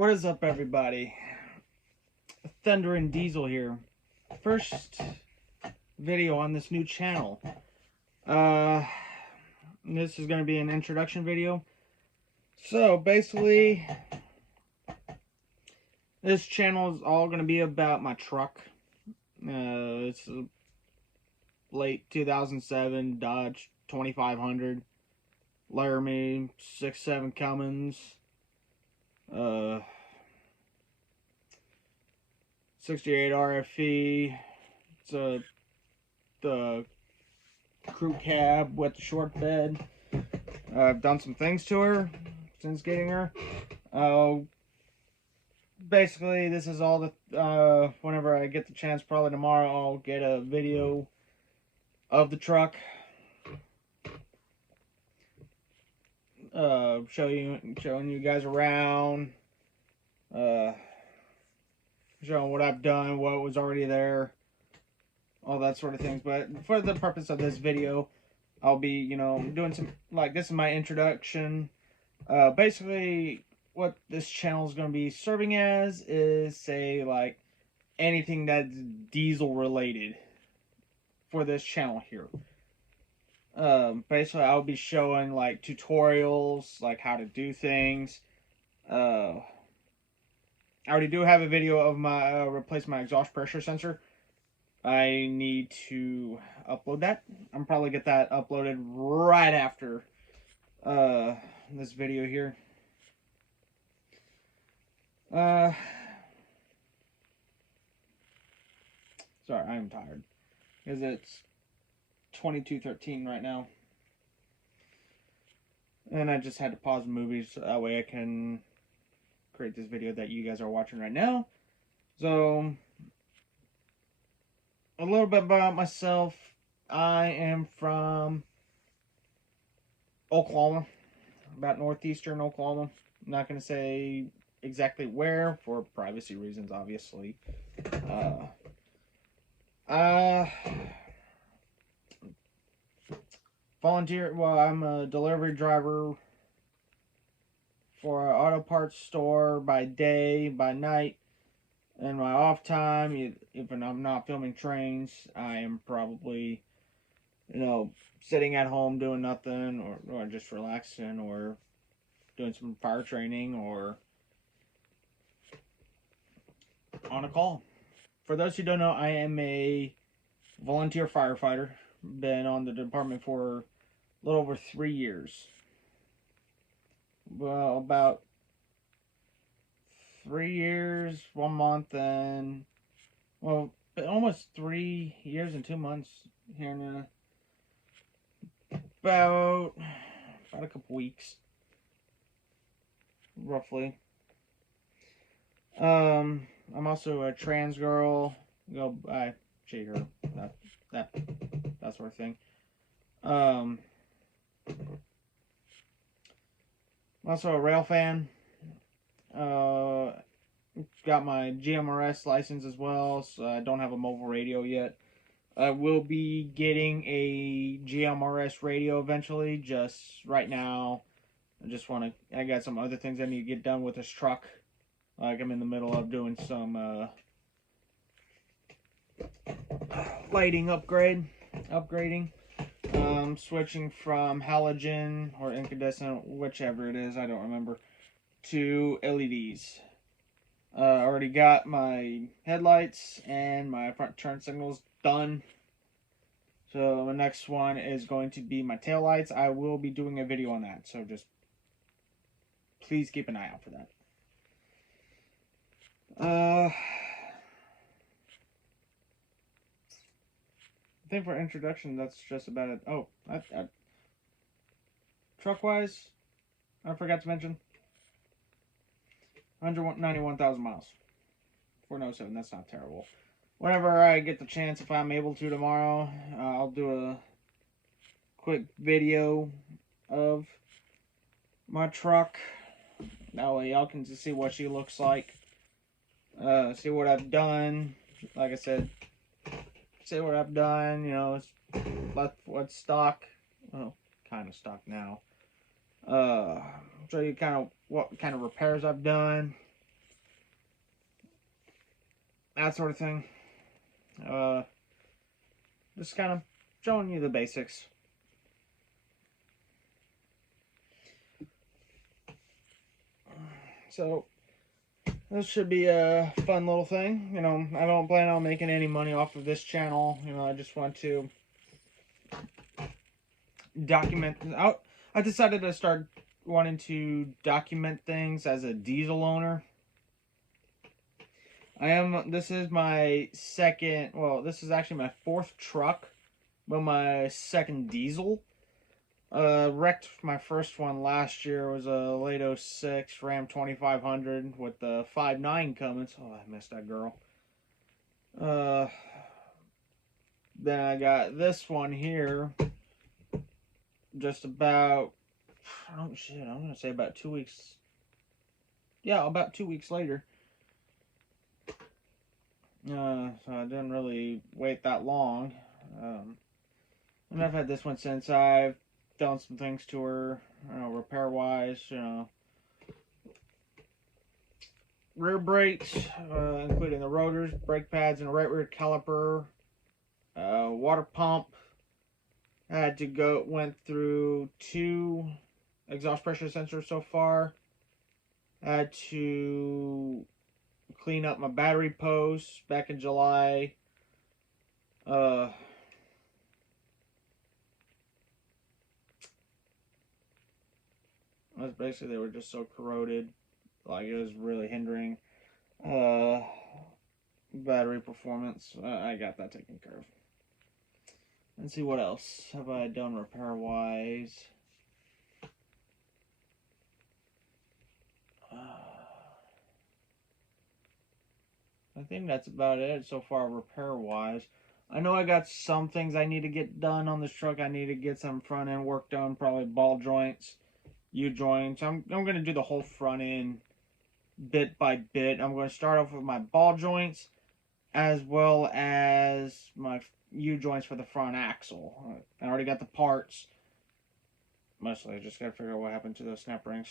What is up, everybody? Thunder and Diesel here. First video on this new channel. This is going to be an introduction video. So basically, this channel is all going to be about my truck. It's a late 2007 Dodge 2500 Laramie 6.7 Cummins. 68 RFE. It's the crew cab with the short bed. I've done some things to her since getting her. Basically, this is all the whenever I get the chance, probably tomorrow, I'll get a video of the truck. Showing you guys around. Showing what I've done, what was already there, all that sort of things. But for the purpose of this video, I'll be, doing some, this is my introduction. Basically, what this channel is going to be serving as is, say, anything that's diesel related for this channel here. Basically, I'll be showing, tutorials, how to do things. I already do have a video of my replace my exhaust pressure sensor. I need to upload that. I'm probably get that uploaded right after this video here. Sorry, I'm tired because it's 22:13 right now, and I just had to pause the movie so that way I can create this video that you guys are watching right now. So, a little bit about myself. I am from Oklahoma, about northeastern Oklahoma. I'm not going to say exactly where for privacy reasons, obviously. Volunteer. Well, I'm a delivery driver for an auto parts store by day, by night. And my off time, if I'm not filming trains, I am probably, sitting at home doing nothing, or just relaxing, or doing some fire training, or on a call. For those who don't know, I am a volunteer firefighter. Been on the department for a little over 3 years. Well, about 3 years, 1 month, and almost 3 years and 2 months here in about a couple weeks, roughly. I'm also a trans girl. Go by she, her, that sort of thing. I'm also a rail fan. Got my GMRS license as well, so I don't have a mobile radio yet. I will be getting a GMRS radio eventually. Just right now, I got some other things I need to get done with this truck. I'm in the middle of doing some lighting upgrading. Switching from halogen or incandescent, whichever it is, I don't remember, to LEDs. Already got my headlights and my front turn signals done. So the next one is going to be my tail lights. I will be doing a video on that, so just please keep an eye out for that. I think for introduction, that's just about it. Oh, truck-wise, I forgot to mention, 191,000 miles. 407, that's not terrible. Whenever I get the chance, if I'm able to tomorrow, I'll do a quick video of my truck. That way y'all can just see what she looks like. See what I've done. Like I said, see what I've done. What's stock. Well, kind of stock now. Show you what kind of repairs I've done. that sort of thing. Just kind of showing you the basics. So this should be a fun little thing. You know, I don't plan on making any money off of this channel. You know, I just want to document. I decided to start wanting to document things as a diesel owner. This is my second, well, this is actually my fourth truck, but my second diesel. Wrecked my first one last year. It was a late 06 Ram 2500 with the 5.9 Cummins. Oh, I missed that girl. Then I got this one here. Just about, oh shit, I'm gonna say about 2 weeks. Yeah, about 2 weeks later. So I didn't really wait that long. And I've had this one since. I've done some things to her, repair wise, rear brakes, including the rotors, brake pads, and a right rear caliper, water pump. Went through 2 exhaust pressure sensors so far. Had to clean up my battery posts back in July. Basically, they were just so corroded, like it was really hindering battery performance. I got that taken care of. Let's see what else have I done repair wise. I think that's about it so far repair wise. I know I got some things I need to get done on this truck. I need to get some front end work done, probably ball joints, U-joints. I'm going to do the whole front end bit by bit. I'm going to start off with my ball joints as well as my U-joints for the front axle. I already got the parts. Mostly, I just got to figure out what happened to those snap rings.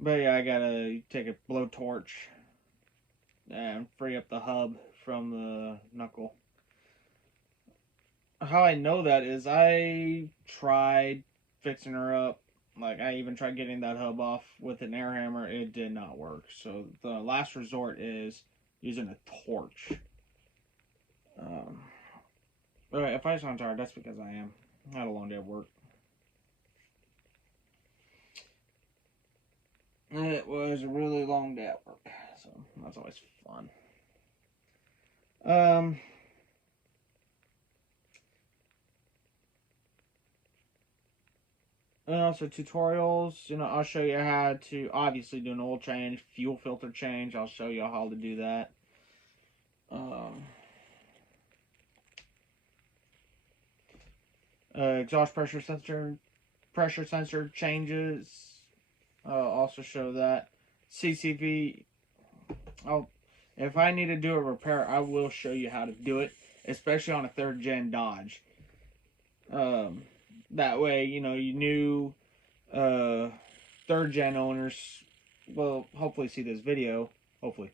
But yeah, I gotta take a blowtorch and free up the hub from the knuckle. How I know that is I tried fixing her up. Like, I even tried getting that hub off with an air hammer. It did not work. So the last resort is using a torch. But if I sound tired, that's because I am. I had a long day of work. It was a really long day at work, so that's always fun. And also tutorials, I'll show you how to obviously do an oil change, fuel filter change. I'll show you how to do that. Exhaust pressure sensor changes. I'll also show that. CCV. If I need to do a repair, I will show you how to do it, especially on a 3rd gen Dodge. That way, you new 3rd gen owners will hopefully see this video. Hopefully.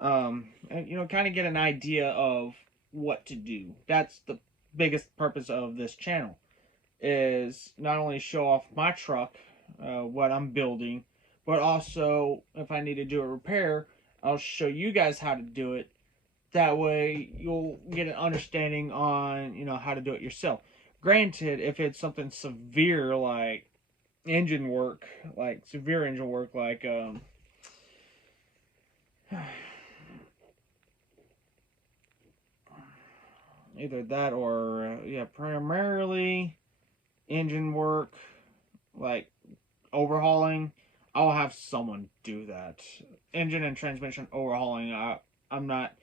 And, kind of get an idea of what to do. That's the biggest purpose of this channel, is not only show off my truck, what I'm building, but also if I need to do a repair, I'll show you guys how to do it. That way you'll get an understanding on, how to do it yourself. Granted, if it's something severe like engine work, like either that or primarily engine work, like overhauling, I'll have someone do that. Engine and transmission overhauling, I'm not,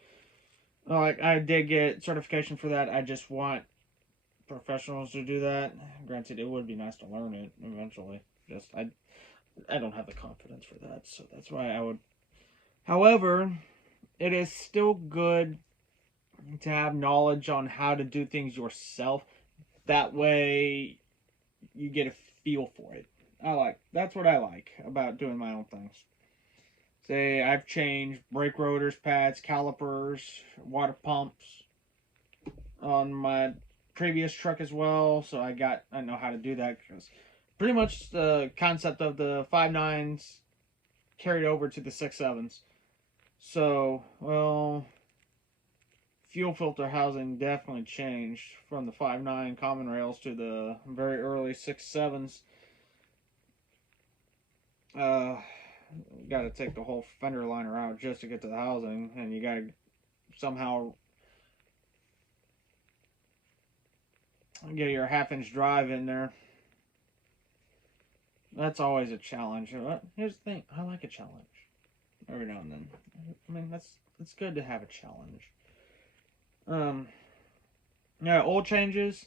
like, I did get certification for that. I just want professionals to do that. Granted, it would be nice to learn it eventually. I don't have the confidence for that, so that's why I would. However, it is still good to have knowledge on how to do things yourself. That way you get a feel for it. That's what I like about doing my own things. Say I've changed brake rotors, pads, calipers, water pumps on my previous truck as well, so I know how to do that because pretty much the concept of the 5.9s carried over to the 6.7s. So, well, fuel filter housing definitely changed from the 5.9 common rails to the very early 6.7s. Got to take the whole fender liner out just to get to the housing, and you got to somehow get your half-inch drive in there. That's always a challenge. Here's the thing: I like a challenge every now and then. I mean, it's good to have a challenge. Yeah, oil changes.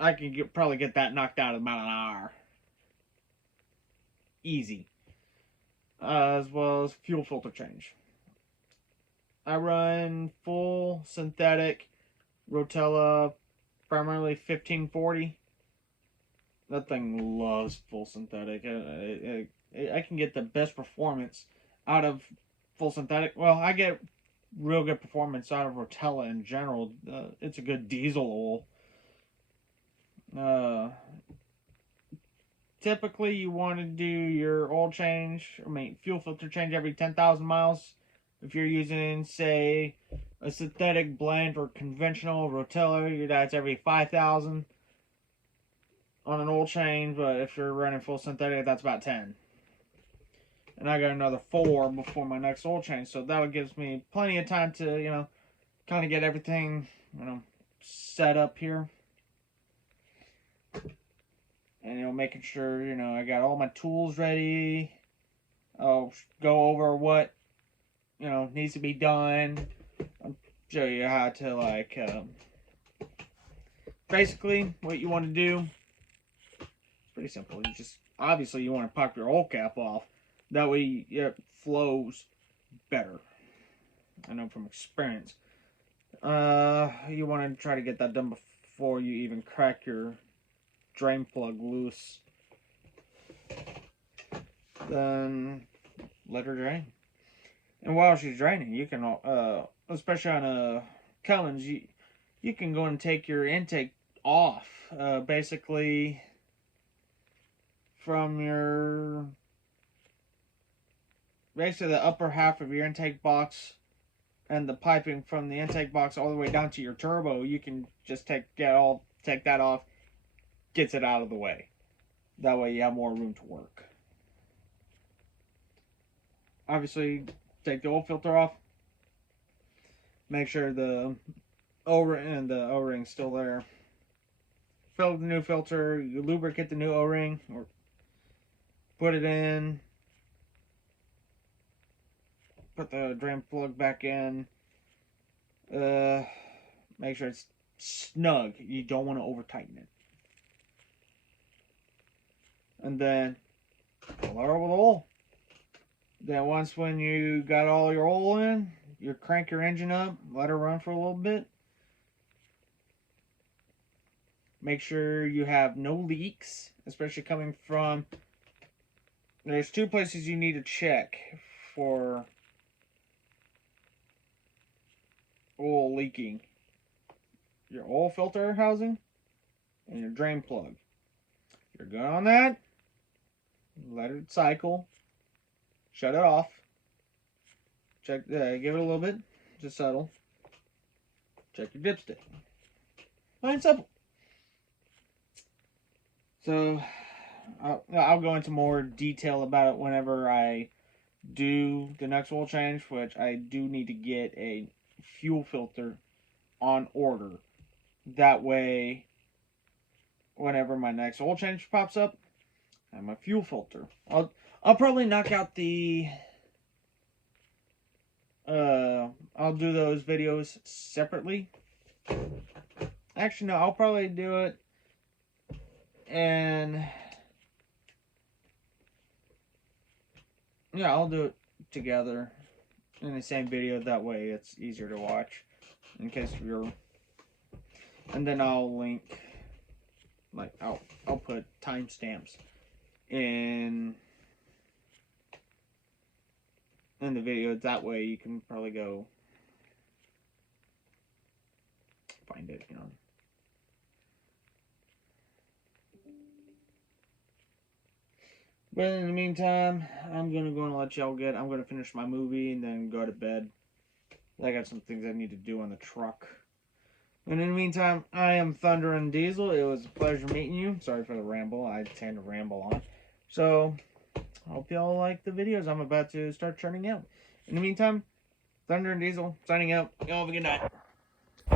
I can probably get that knocked out in about an hour. Easy. As well as fuel filter change. I run full synthetic Rotella, primarily 1540. That thing loves full synthetic. I can get the best performance out of full synthetic. Well, I get real good performance out of Rotella in general. It's a good diesel oil. Typically, you want to do your oil change, fuel filter change every 10,000 miles. If you're using, say, a synthetic blend or conventional Rotella, that's every 5,000 on an oil change. But if you're running full synthetic, that's about 10. And I got another 4 before my next oil change, so that gives me plenty of time to, kind of get everything, set up here. And, making sure, I got all my tools ready. I'll go over what, needs to be done. I'll show you how to, basically, what you want to do. It's pretty simple. Obviously, you want to pop your oil cap off. That way, it flows better. I know from experience. You want to try to get that done before you even crack your drain plug loose. Then let her drain. And while she's draining, you can, especially on a Cummins, you can go and take your intake off. Basically, from the upper half of your intake box and the piping from the intake box all the way down to your turbo, you can just take that off, gets it out of the way. That way you have more room to work. Obviously, take the oil filter off. Make sure the O-ring's still there. Fill the new filter, you lubricate the new O-ring, or put it in. Put the drain plug back in. Make sure it's snug. You don't want to over tighten it. And then fill her with oil. Then when you got all your oil in, you crank your engine up, let her run for a little bit. Make sure you have no leaks, especially coming from. There's 2 places you need to check for oil leaking: your oil filter housing and your drain plug. If you're good on that, let it cycle, shut it off, give it a little bit to settle, check your dipstick. Plain and simple. So I'll go into more detail about it whenever I do the next oil change, which I do need to get a fuel filter on order. That way, whenever my next oil change pops up, I have my fuel filter. I'll probably knock out the. I'll do those videos separately. Actually, no, I'll probably do it, and yeah, I'll do it together in the same video. That way, it's easier to watch. In case you're And then I'll link, like, I'll put timestamps in the video. That way you can probably go find it, you know. But in the meantime, I'm gonna go and let y'all get. I'm gonna finish my movie and then go to bed. I got some things I need to do on the truck. And in the meantime, I am Thunder and Diesel. It was a pleasure meeting you. Sorry for the ramble. I tend to ramble on. So, I hope y'all like the videos I'm about to start churning out. In the meantime, Thunder and Diesel signing out. Y'all have a good night.